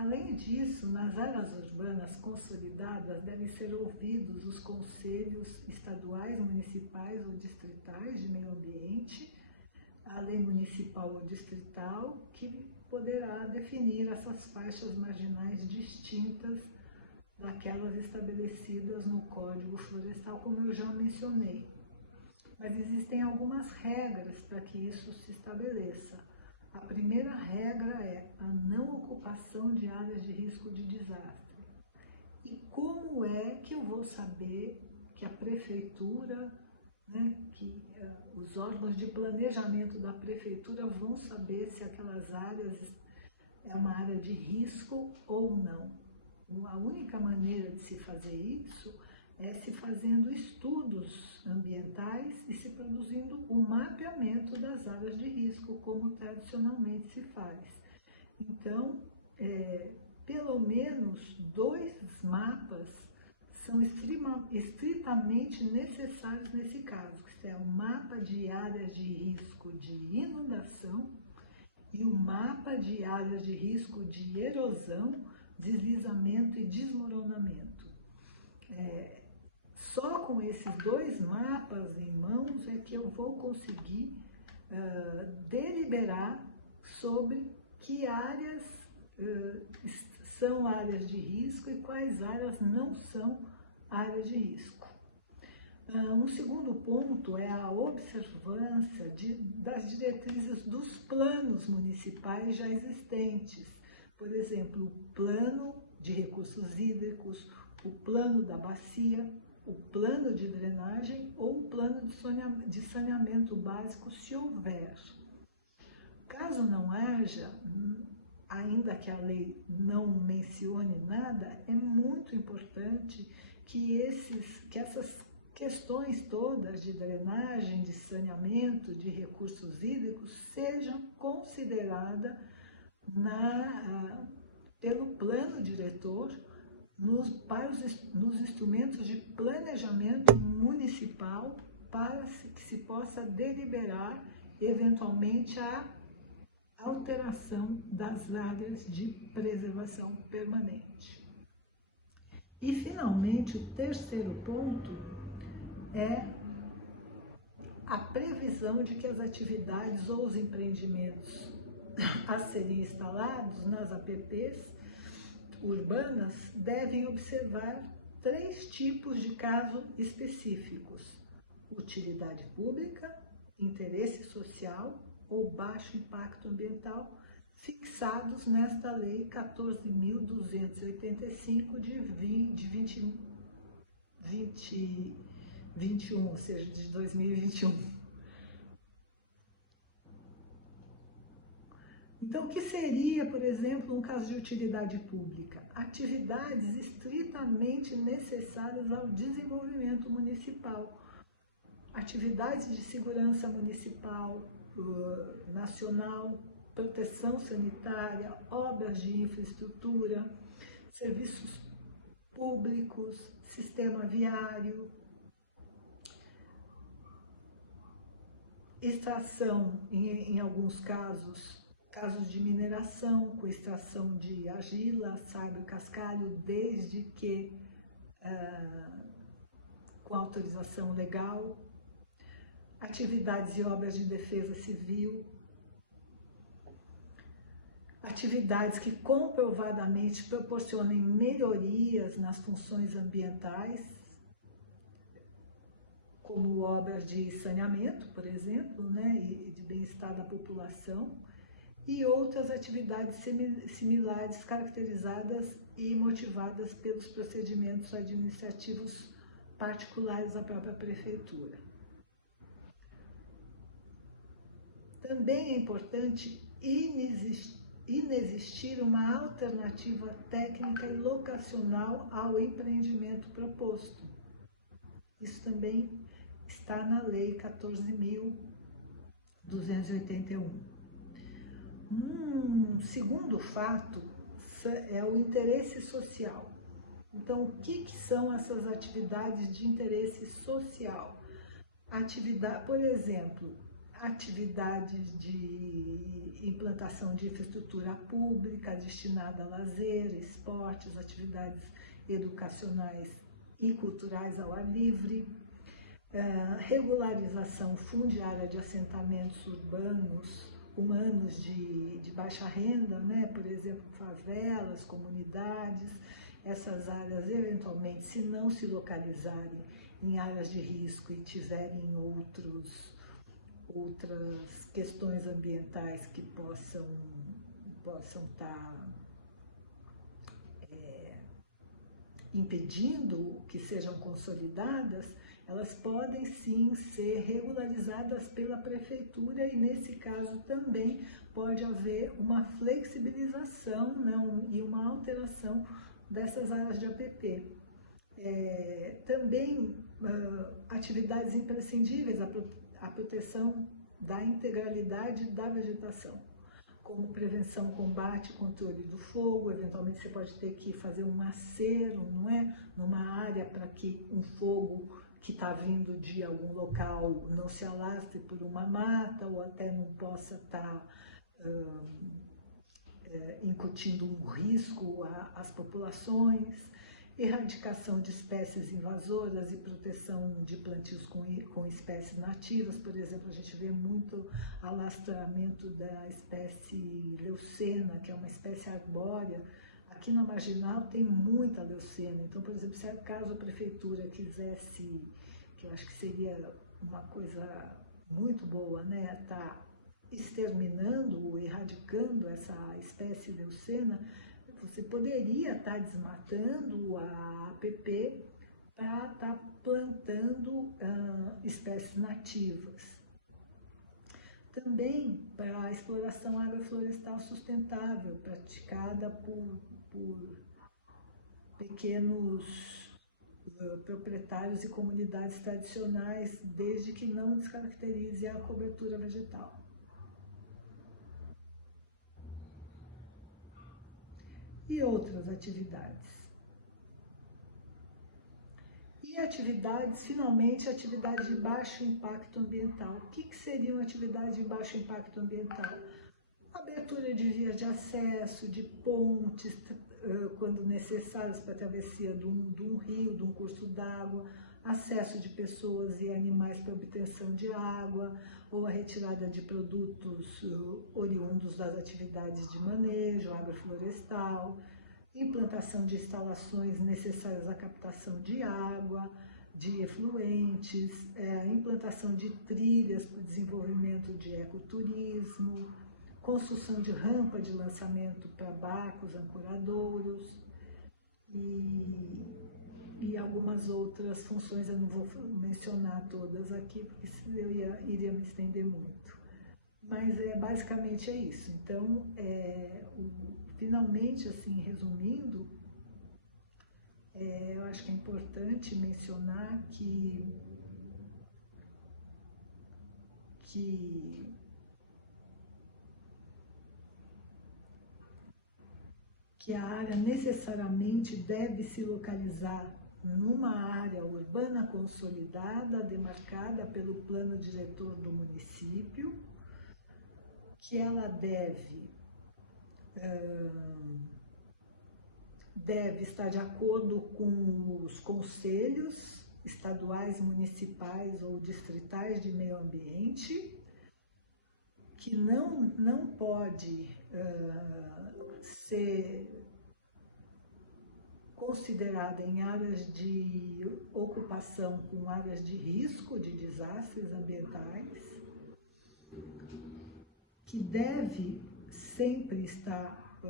Além disso, nas áreas urbanas consolidadas devem ser ouvidos os conselhos estaduais, municipais ou distritais de meio ambiente, a lei municipal ou distrital, que poderá definir essas faixas marginais distintas daquelas estabelecidas no Código Florestal, como eu já mencionei. Mas existem algumas regras para que isso se estabeleça. A primeira regra é a não ocupação de áreas de risco de desastre. E como é que eu vou saber que a prefeitura, que os órgãos de planejamento da prefeitura vão saber se aquelas áreas é uma área de risco ou não? A única maneira de se fazer isso é se fazendo estudos ambientais e se produzindo um mapeamento das áreas de risco, como tradicionalmente se faz. Então, pelo menos 2 mapas são estritamente necessários nesse caso, que é o mapa de áreas de risco de inundação e o mapa de áreas de risco de erosão, deslizamento e desmoronamento. Só com esses 2 mapas em mãos é que eu vou conseguir deliberar sobre que áreas são áreas de risco e quais áreas não são áreas de risco. Um segundo ponto é a observância das diretrizes dos planos municipais já existentes. Por exemplo, o plano de recursos hídricos, o plano da bacia, o plano de drenagem ou o plano de saneamento básico, se houver. Caso não haja, ainda que a lei não mencione nada, é muito importante que essas questões todas de drenagem, de saneamento, de recursos hídricos sejam consideradas pelo plano diretor nos instrumentos de planejamento municipal para que se possa deliberar eventualmente a alteração das áreas de preservação permanente. E, finalmente, o terceiro ponto é a previsão de que as atividades ou os empreendimentos a serem instalados nas APPs urbanas devem observar 3 tipos de casos específicos: utilidade pública, interesse social ou baixo impacto ambiental, fixados nesta Lei 14.285 de 2021, ou seja, de 2021. Então, o que seria, por exemplo, um caso de utilidade pública? Atividades estritamente necessárias ao desenvolvimento municipal, atividades de segurança municipal, nacional, proteção sanitária, obras de infraestrutura, serviços públicos, sistema viário, extração, em alguns casos de mineração, com extração de argila, saibro, cascalho, desde que com autorização legal, atividades e obras de defesa civil, atividades que comprovadamente proporcionem melhorias nas funções ambientais, como obras de saneamento, por exemplo, e de bem-estar da população, e outras atividades similares caracterizadas e motivadas pelos procedimentos administrativos particulares da própria prefeitura. Também é importante inexistir uma alternativa técnica e locacional ao empreendimento proposto. Isso também está na Lei 14.281. Um segundo fato é o interesse social. Então, o que são essas atividades de interesse social? Por exemplo, atividades de implantação de infraestrutura pública destinada a lazer, esportes, atividades educacionais e culturais ao ar livre, regularização fundiária de assentamentos urbanos humanos de baixa renda, né? Por exemplo, favelas, comunidades. Essas áreas, eventualmente, se não se localizarem em áreas de risco e tiverem outras questões ambientais que possam estar impedindo que sejam consolidadas, elas podem sim ser regularizadas pela prefeitura e, nesse caso, também pode haver uma flexibilização, né, e uma alteração dessas áreas de APP. Também atividades imprescindíveis à proteção da integralidade da vegetação, como prevenção, combate, controle do fogo. Eventualmente você pode ter que fazer um acero, não é? Numa área para que um fogo que está vindo de algum local não se alastre por uma mata ou até não possa estar incutindo um risco às populações. Erradicação de espécies invasoras e proteção de plantios com espécies nativas. Por exemplo, a gente vê muito alastramento da espécie leucena, que é uma espécie arbórea. Aqui na Marginal tem muita leucena. Então, por exemplo, se caso a prefeitura quisesse, que eu acho que seria uma coisa muito boa, né, tá exterminando ou erradicando essa espécie leucena, você poderia estar desmatando a APP para estar plantando espécies nativas. Também para a exploração agroflorestal sustentável, praticada por pequenos proprietários e comunidades tradicionais, desde que não descaracterize a cobertura vegetal. E outras atividades. E atividades, finalmente, atividades de baixo impacto ambiental. O que seriam atividades de baixo impacto ambiental? Abertura de vias de acesso, de pontes, quando necessárias para a travessia de um rio, de um curso d'água, acesso de pessoas e animais para obtenção de água, ou a retirada de produtos oriundos das atividades de manejo agroflorestal, implantação de instalações necessárias à captação de água, de efluentes, implantação de trilhas para o desenvolvimento de ecoturismo, construção de rampa de lançamento para barcos ancoradouros e algumas outras funções. Eu não vou mencionar todas aqui, porque eu iria me estender muito. Mas basicamente é isso. Então, finalmente, assim, resumindo, eu acho que é importante mencionar que a área necessariamente deve se localizar numa área urbana consolidada, demarcada pelo plano diretor do município, que ela deve estar de acordo com os conselhos estaduais, municipais ou distritais de meio ambiente, que não pode ser considerada em áreas de ocupação com áreas de risco de desastres ambientais, que deve sempre estar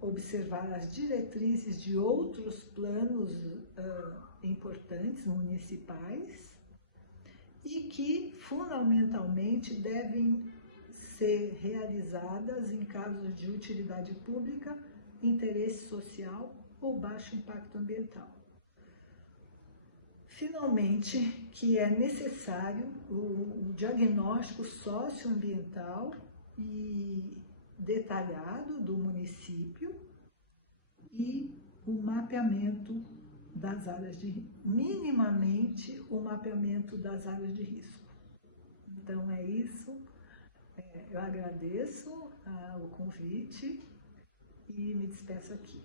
observar as diretrizes de outros planos importantes municipais e que fundamentalmente devem ser realizadas em casos de utilidade pública, interesse social ou baixo impacto ambiental. Finalmente, que é necessário o diagnóstico socioambiental e detalhado do município e o mapeamento das áreas de risco, minimamente o mapeamento das áreas de risco. Então é isso. Eu agradeço o convite e me despeço aqui.